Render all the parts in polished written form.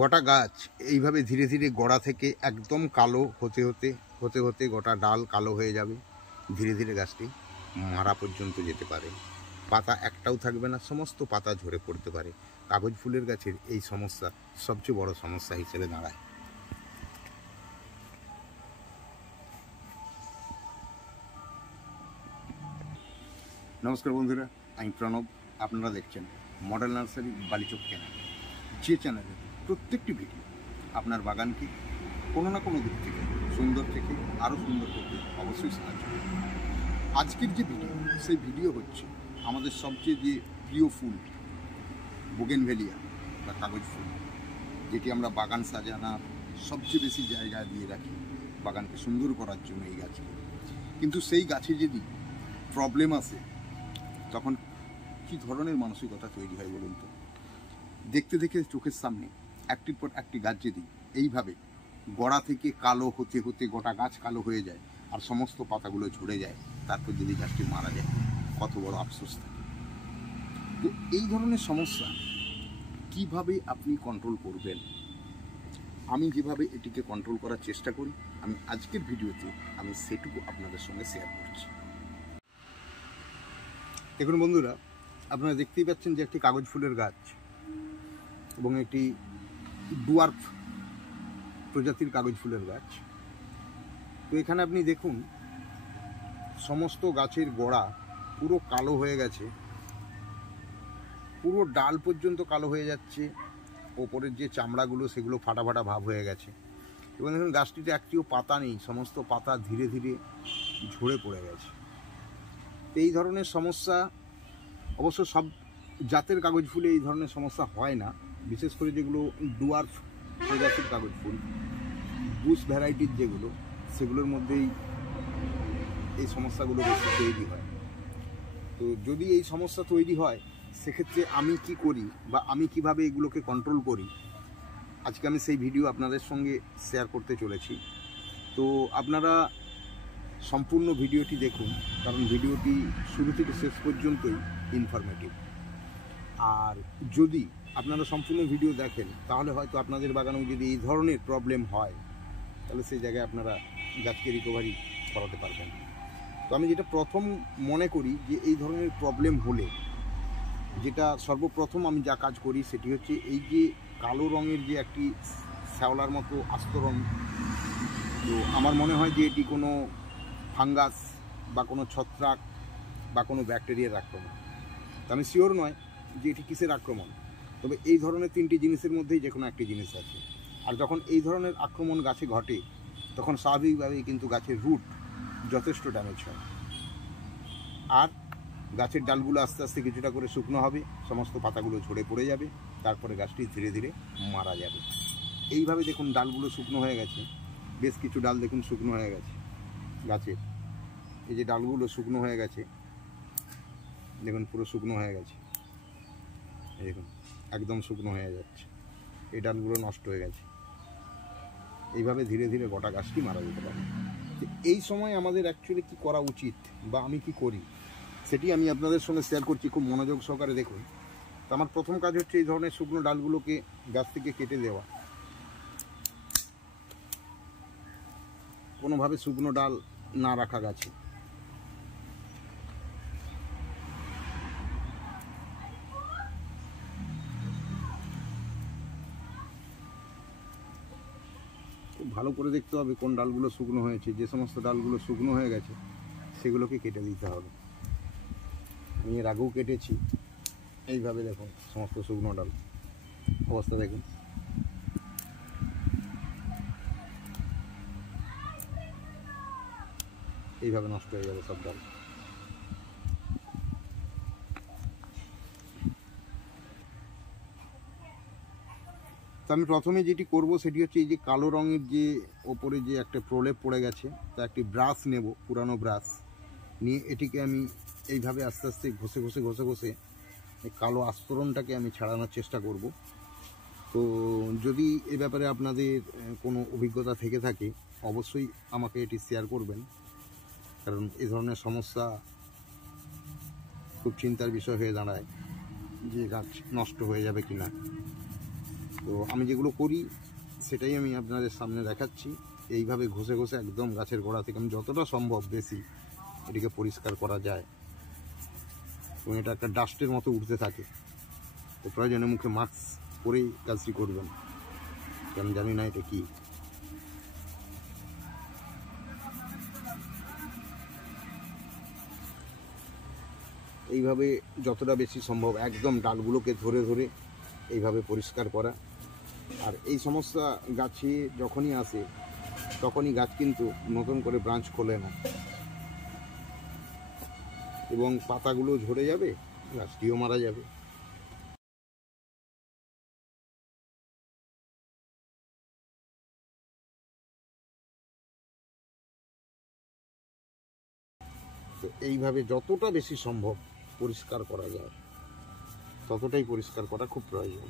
গোটা গাছ এইভাবে ধীরে ধীরে গোড়া থেকে একদম কালো হতে হতে হতে হতে গোটা ডাল কালো হয়ে যাবে। ধীরে ধীরে গাছটি মারা পর্যন্ত যেতে পারে। পাতা একটাও থাকবে না, সমস্ত পাতা ঝরে পড়তে পারে। কাগজ ফুলের গাছের এই সমস্যা সবচেয়ে বড় সমস্যা হিসেবে দাঁড়ায়। নমস্কার বন্ধুরা, আমি প্রণব। আপনারা দেখছেন মডেল নার্সারি বালিচক চ্যানেল, যে চ্যানেলে প্রত্যেকটি ভিডিও আপনার বাগানকে কোনো না কোনো দিক থেকে সুন্দর থেকে আরও সুন্দর করতে অবশ্যই সাহায্য করে। আজকের যে ভিডিও, সেই ভিডিও হচ্ছে আমাদের সবচেয়ে যে প্রিয় ফুল বোগেনভেলিয়া বা কাগজ ফুল, যেটি আমরা বাগান সাজানোর সবচেয়ে বেশি জায়গা দিয়ে রাখি বাগানকে সুন্দর করার জন্য এই গাছকে। কিন্তু সেই গাছে যদি প্রবলেম আসে তখন কী ধরনের মানসিকতা তৈরি হয় বলুন তো। দেখতে দেখে চোখের সামনে একটির পর একটি গাছ যদি এইভাবে গোড়া থেকে কালো হতে হতে গোটা গাছ কালো হয়ে যায় আর সমস্ত পাতাগুলো ঝরে যায়, তারপর যদি গাছটি মারা যায়, কত বড় আফসোস থাকে। তো এই ধরনের সমস্যা কিভাবে আপনি কন্ট্রোল করবেন, আমি যেভাবে এটিকে কন্ট্রোল করার চেষ্টা করি, আমি আজকের ভিডিওতে আমি সেটুকু আপনাদের সঙ্গে শেয়ার করছি। দেখুন বন্ধুরা, আপনারা দেখতেই পাচ্ছেন যে একটি কাগজ ফুলের গাছ এবং একটি ডুয়ার্ফ প্রজাতির কাগজ ফুলের গাছ। তো এখানে আপনি দেখুন সমস্ত গাছের গোড়া পুরো কালো হয়ে গেছে, পুরো ডাল পর্যন্ত কালো হয়ে যাচ্ছে, ওপরের যে চামড়াগুলো সেগুলো ফাটা ফাটা ভাব হয়ে গেছে। এবং দেখুন গাছটিতে একটিও পাতা নেই, সমস্ত পাতা ধীরে ধীরে ঝরে পড়ে গেছে। এই ধরনের সমস্যা অবশ্য সব জাতের কাগজ ফুলে এই ধরনের সমস্যা হয় না, বিশেষ করে যেগুলো ডুয়ার্ফ প্রজাতির কাগজ ফুল, বুশ ভ্যারাইটির যেগুলো, সেগুলোর মধ্যেই এই সমস্যাগুলো বেশি তৈরি হয়। তো যদি এই সমস্যা তৈরি হয়, সেক্ষেত্রে আমি কি করি বা আমি কিভাবে এগুলোকে কন্ট্রোল করি, আজকে আমি সেই ভিডিও আপনাদের সঙ্গে শেয়ার করতে চলেছি। তো আপনারা সম্পূর্ণ ভিডিওটি দেখুন, কারণ ভিডিওটি শুরু থেকে শেষ পর্যন্তই ইনফরমেটিভ। আর যদি আপনারা সম্পূর্ণ ভিডিও দেখেন, তাহলে হয়তো আপনাদের বাগানেও যদি এই ধরনের প্রবলেম হয়, তাহলে সেই জায়গায় আপনারা গাছকে রিকভারি করাতে পারবেন। তো আমি যেটা প্রথম মনে করি যে এই ধরনের প্রবলেম হলে যেটা সর্বপ্রথম আমি যা কাজ করি সেটি হচ্ছে এই যে কালো রঙের যে একটি শ্যাওলার মতো আস্তরণ, তো আমার মনে হয় যে এটি কোনো ফাঙ্গাস বা কোনো ছত্রাক বা কোনো ব্যাকটেরিয়ার আক্রমণ। তো আমি শিওর নয় যে এটি কিসের আক্রমণ, তবে এই ধরনের তিনটি জিনিসের মধ্যেই যে কোনো একটি জিনিস আছে। আর যখন এই ধরনের আক্রমণ গাছে ঘটে, তখন স্বাভাবিকভাবেই কিন্তু গাছের রুট যথেষ্ট ড্যামেজ হয়, আর গাছের ডালগুলো আস্তে আস্তে কিছুটা করে শুকনো হবে, সমস্ত পাতাগুলো ঝরে পড়ে যাবে, তারপরে গাছটি ধীরে ধীরে মারা যাবে। এইভাবে দেখুন ডালগুলো শুকনো হয়ে গেছে, বেশ কিছু ডাল দেখুন শুকনো হয়ে গেছে গাছের, এই যে ডালগুলো শুকনো হয়ে গেছে, দেখুন পুরো শুকনো হয়ে গেছে, এই দেখুন একদম শুকনো হয়ে যাচ্ছে, এই ডালগুলো নষ্ট হয়ে গেছে। এইভাবে ধীরে ধীরে গোটা গাছটি মারা যেতে পারে। এই সময় আমাদের অ্যাকচুয়ালি কী করা উচিত বা আমি কি করি, সেটি আমি আপনাদের সঙ্গে শেয়ার করছি, খুব মনোযোগ সহকারে দেখুন। তো আমার প্রথম কাজ হচ্ছে এই ধরনের শুকনো ডালগুলোকে গাছ থেকে কেটে দেওয়া। কোনোভাবে শুকনো ডাল না রাখা গাছে। খুব ভালো করে দেখতে হবে কোন ডালগুলো শুকনো হয়েছে। যে সমস্ত ডালগুলো শুকনো হয়ে গেছে সেগুলোকে কেটে দিতে হবে। আমি এর আগেও কেটেছি। এইভাবে দেখুন সমস্ত শুকনো ডাল অবস্থা দেখুন। এইভাবে নষ্ট হয়ে যাবে সব ডাল। তো আমি প্রথমে যেটি করব সেটি হচ্ছে এই যে কালো রঙের যে ওপরে যে একটা প্রলেপ পড়ে গেছে, তা একটি ব্রাশ নেব, পুরানো ব্রাশ নিয়ে এটিকে আমি এইভাবে আস্তে আস্তে ঘষে ঘষে ঘষে ঘষে এই কালো আস্তরণটাকে আমি ছাড়ানোর চেষ্টা করব। তো যদি এ ব্যাপারে আপনাদের কোনো অভিজ্ঞতা থেকে থাকে, অবশ্যই আমাকে এটি শেয়ার করবেন, কারণ এ ধরনের সমস্যা খুব চিন্তার বিষয় হয়ে দাঁড়ায় যে গাছ নষ্ট হয়ে যাবে কি না। তো আমি যেগুলো করি সেটাই আমি আপনাদের সামনে দেখাচ্ছি। এইভাবে ঘষে ঘষে একদম গাছের গোড়া থেকে আমি যতটা সম্ভব বেশি এটিকে পরিষ্কার করা যায়, এবং এটা একটা ডাস্টের মতো উঠতে থাকে। তো প্রয়োজনে মুখে মাস্ক পরেই কাজটি করবেন, আমি জানি না এটা কি। এইভাবে যতটা বেশি সম্ভব একদম ডালগুলোকে ধরে ধরে এইভাবে পরিষ্কার করা। আর এই সমস্যা গাছে যখনই আসে তখনই গাছ কিন্তু নতুন করে ব্রাঞ্চ খোলে না, এবং পাতাগুলো ঝরে যাবে, গাছটিও মারা যাবে। তো এইভাবে যতটা বেশি সম্ভব পরিষ্কার করা যায় ততটাই পরিষ্কার করা খুব প্রয়োজন।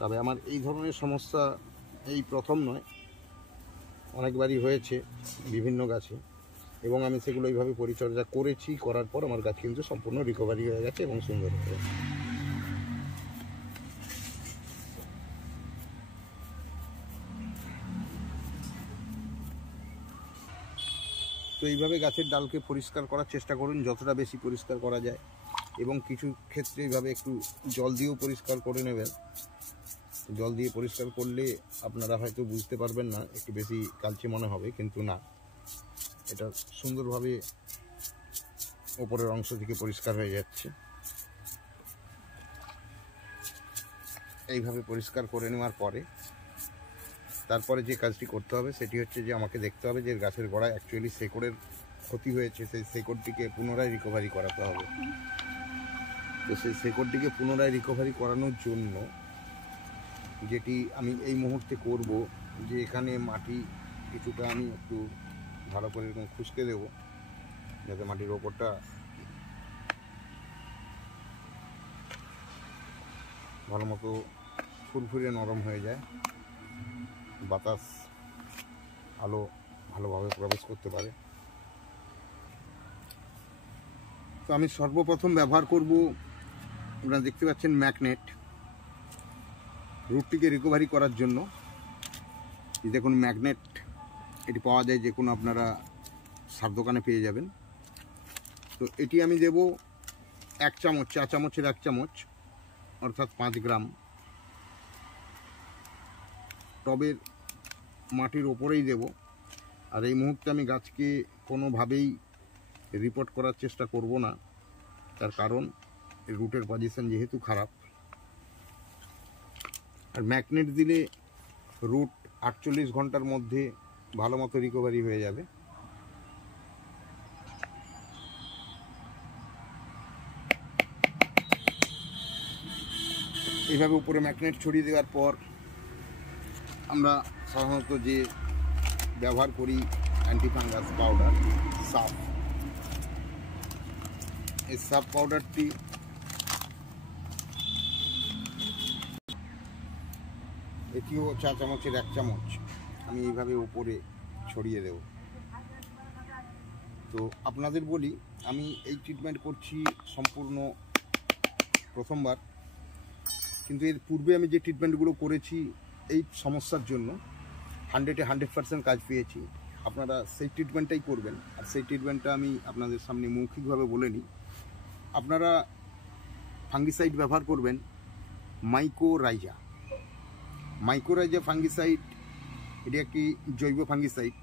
তবে আমার এই ধরনের সমস্যা এই প্রথম নয়, অনেকবারই হয়েছে বিভিন্ন গাছে, এবং আমি সেগুলো এইভাবে পরিচর্যা করেছি। করার পর আমার গাছ কিন্তু সম্পূর্ণ রিকভারি হয়ে গেছে এবং সুন্দর হয়ে গেছে। তো এইভাবে গাছের ডালকে পরিষ্কার করার চেষ্টা করুন যতটা বেশি পরিষ্কার করা যায়, এবং কিছু ক্ষেত্রে এইভাবে একটু জল দিয়েও পরিষ্কার করে নেবেন। জল দিয়ে পরিষ্কার করলে আপনারা হয়তো বুঝতে পারবেন না, একটু বেশি কালচে মনে হবে, কিন্তু না, এটা সুন্দরভাবে ওপরের অংশ থেকে পরিষ্কার হয়ে যাচ্ছে। এইভাবে পরিষ্কার করে নেওয়ার পরে তারপরে যে কাজটি করতে হবে সেটি হচ্ছে যে আমাকে দেখতে হবে যে গাছের গোড়ায় অ্যাকচুয়ালি শেকড়ের ক্ষতি হয়েছে, সেই শেকড়টিকে পুনরায় রিকভারি করাতে হবে। তো সেই শেকড়টিকে পুনরায় রিকভারি করানোর জন্য যেটি আমি এই মুহূর্তে করব, যে এখানে মাটি কিছুটা আমি একটু ভালো করে এরকম খুশকে দেব, যাতে মাটির ওপরটা ভালো মতো ফুরফুরে নরম হয়ে যায়, বাতাস আলো ভালোভাবে প্রবেশ করতে পারে। তো আমি সর্বপ্রথম ব্যবহার করব, আপনারা দেখতে পাচ্ছেন ম্যাগনেট, রুটটিকে রিকভারি করার জন্য। দেখুন ম্যাগনেট, এটি পাওয়া যায় যে কোনো আপনারা সার দোকানে পেয়ে যাবেন। তো এটি আমি দেব 1 চামচ, চা চামচের 1 চামচ, অর্থাৎ 5 গ্রাম টবের মাটির ওপরেই দেব। আর এই মুহূর্তে আমি গাছকে কোনোভাবেই রিপোর্ট করার চেষ্টা করব না, তার কারণ রুটের পজিশন যেহেতু খারাপ। আর ম্যাগনেট দিলে রুট 48 ঘন্টার মধ্যে ভালো মতো রিকভারি হয়ে যাবে। এইভাবে উপরে ম্যাগনেট ছড়িয়ে দেওয়ার পর আমরা সাধারণত যে ব্যবহার করি অ্যান্টিফাঙ্গাস পাউডার, সাফ, এই সাফ পাউডারটি এটিও চা চামচের 1 চামচ আমি এইভাবে উপরে ছড়িয়ে দেব। তো আপনাদের বলি, আমি এই ট্রিটমেন্ট করছি সম্পূর্ণ প্রথমবার, কিন্তু এর পূর্বে আমি যে ট্রিটমেন্টগুলো করেছি এই সমস্যার জন্য 100% কাজ পেয়েছি। আপনারা সেই ট্রিটমেন্টটাই করবেন। আর সেই ট্রিটমেন্টটা আমি আপনাদের সামনে মৌখিকভাবে বলে নিই। আপনারা ফাঙ্গিসাইড ব্যবহার করবেন মাইকোরাইজা। মাইকোরাইজা ফাঙ্গিসাইড, এটি একটি জৈব ফাঙ্গিসাইড।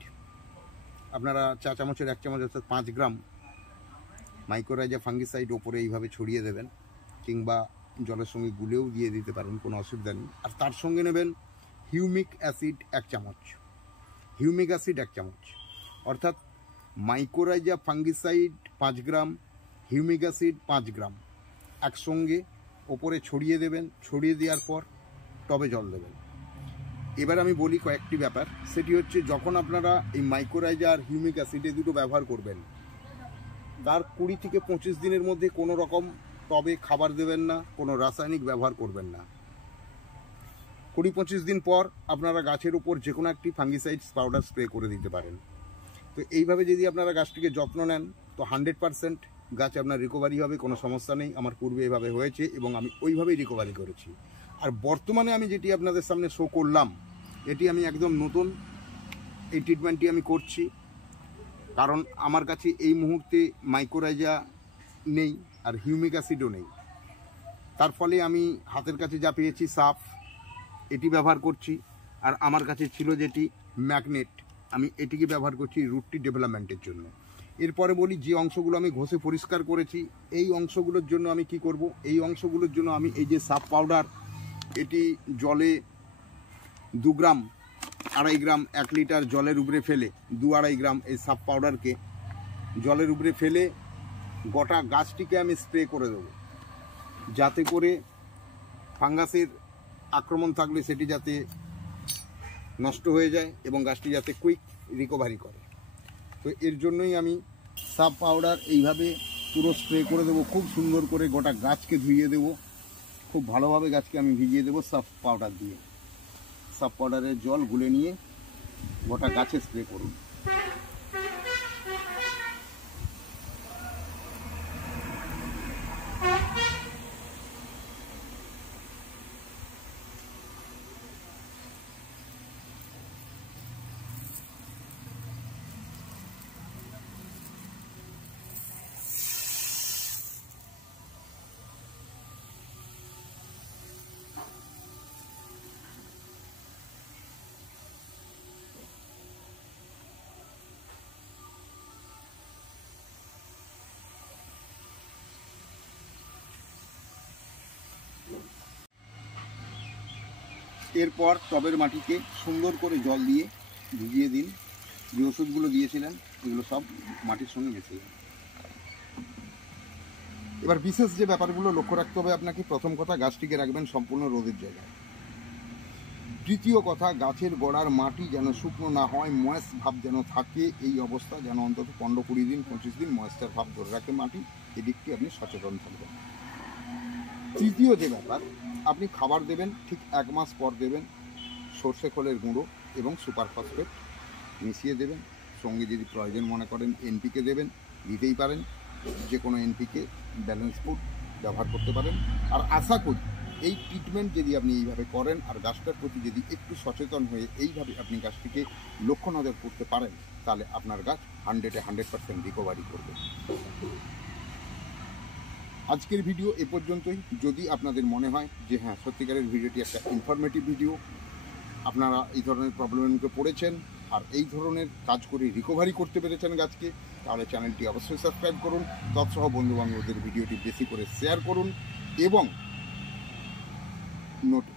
আপনারা চা চামচের 1 চামচ, অর্থাৎ 5 গ্রাম মাইকোরাইজা ফাঙ্গিসাইড ওপরে এইভাবে ছড়িয়ে দেবেন, কিংবা জলের সঙ্গে গুলেও দিয়ে দিতে পারেন, কোনো অসুবিধা নেই। আর তার সঙ্গে নেবেন হিউমিক অ্যাসিড 1 চামচ। হিউমিক অ্যাসিড 1 চামচ, অর্থাৎ মাইকোরাইজা ফাঙ্গিসাইড 5 গ্রাম, হিউমিক অ্যাসিড 5 গ্রাম একসঙ্গে ওপরে ছড়িয়ে দেবেন। ছড়িয়ে দেওয়ার পর টবে জল দেবেন। এবার আমি বলি কয়েকটি ব্যাপার, সেটি হচ্ছে যখন আপনারা এই মাইকোরাইজা আর হিউমিক অ্যাসিড দুটো ব্যবহার করবেন, তার 20 থেকে 25 দিনের মধ্যে কোনো রকম টবে খাবার দেবেন না, কোনো রাসায়নিক ব্যবহার করবেন না। 20-25 দিন পর আপনারা গাছের উপর যে কোনো একটি ফাঙ্গিসাইডস পাউডার স্প্রে করে দিতে পারেন। তো এইভাবে যদি আপনারা গাছটিকে যত্ন নেন তো 100% গাছ আপনার রিকভারি হবে, কোনো সমস্যা নেই। আমার পূর্বে এভাবে হয়েছে এবং আমি ওইভাবেই রিকভারি করেছি। আর বর্তমানে আমি যেটি আপনাদের সামনে শো করলাম, এটি আমি একদম নতুন, এই ট্রিটমেন্টটি আমি করছি। কারণ আমার কাছে এই মুহূর্তে মাইক্রোরাইজা নেই আর হিউমিক অ্যাসিডও নেই। তার ফলে আমি হাতের কাছে যা পেয়েছি সাফ, এটি ব্যবহার করছি। আর আমার কাছে ছিল যেটি ম্যাগনেট, আমি এটিকে ব্যবহার করছি রুটটি ডেভেলপমেন্টের জন্য। এরপরে বলি, যে অংশগুলো আমি ঘষে পরিষ্কার করেছি, এই অংশগুলোর জন্য আমি কি করব, এই অংশগুলোর জন্য আমি এই যে সাফ পাউডার, এটি জলে 2 গ্রাম 2.5 গ্রাম 1 লিটার জলের উপরে ফেলে 2-2.5 গ্রাম এই সাফ পাউডারকে জলের উপরে ফেলে গোটা গাছটিকে আমি স্প্রে করে দেবো, যাতে করে ফাঙ্গাসের আক্রমণ থাকলে সেটি যাতে নষ্ট হয়ে যায় এবং গাছটি যাতে কুইক রিকভারি করে। তো এর জন্যই আমি সাফ পাউডার এইভাবে পুরো স্প্রে করে দেবো, খুব সুন্দর করে গোটা গাছকে ধুইয়ে দেবো, খুব ভালোভাবে গাছকে আমি ভিজিয়ে দেবো সাফ পাউডার দিয়ে। সাফ পাউডারের জল গুলে নিয়ে গোটা গাছে স্প্রে করুন। এরপর টবের মাটিকে সুন্দর করে জল দিয়ে ভিজিয়ে দিন। যে ওষুধগুলো দিয়েছিলেন এগুলো সব মাটির সঙ্গে মিশে যাবে। এবার বিশেষ যে ব্যাপারগুলো লক্ষ্য রাখতে হবে আপনাকে, প্রথম কথা, গাছটিকে রাখবেন সম্পূর্ণ রোদের জায়গায়। দ্বিতীয় কথা, গাছের গোড়ার মাটি যেন শুকনো না হয়, ময়েস্ট ভাব যেন থাকে। এই অবস্থা যেন অন্তত 15-20 দিন 25 দিন ময়েশ্চার ভাব ধরে রাখে মাটি, এদিকটি আপনি সচেতন থাকবেন। তৃতীয় যে ব্যাপার, আপনি খাবার দেবেন ঠিক 1 মাস পর দেবেন সর্ষে খোলের গুঁড়ো এবং সুপার ফসফেট মিশিয়ে দেবেন। সঙ্গে যদি প্রয়োজন মনে করেন এনপিকে দেবেন, দিতেই পারেন। যে কোনো এনপিকে ব্যালেন্স ফুড ব্যবহার করতে পারেন। আর আশা করি এই ট্রিটমেন্ট যদি আপনি এইভাবে করেন আর গাছটার প্রতি যদি একটু সচেতন হয়ে এইভাবে আপনি গাছটিকে লক্ষ্য নজর করতে পারেন, তাহলে আপনার গাছ 100% রিকভারি করবে। আজকের ভিডিও এ পর্যন্তই। যদি আপনাদের মনে হয় যে হ্যাঁ সত্যিকারের ভিডিওটি একটা ইনফরমেটিভ ভিডিও, আপনারা এই ধরনের প্রবলেমের মুখে পড়েছেন আর এই ধরনের কাজ করে রিকভারি করতে পেরেছেন গাছকে, তাহলে চ্যানেলটি অবশ্যই সাবস্ক্রাইব করুন। তৎসহ বন্ধুবান্ধবদের ভিডিওটি বেশি করে শেয়ার করুন এবং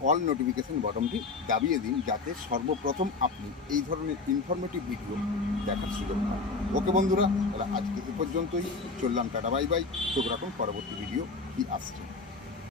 অল নোটিফিকেশন বটনটি দাবিয়ে দিন, যাতে সর্বপ্রথম আপনি এই ধরনের ইনফরমেটিভ ভিডিও দেখার সুযোগ পান। ওকে বন্ধুরা, তাহলে আজকে এ পর্যন্তই। চললাম, টাটা বাই বাই। চোখ রাখুন পরবর্তী ভিডিও কি আসছে।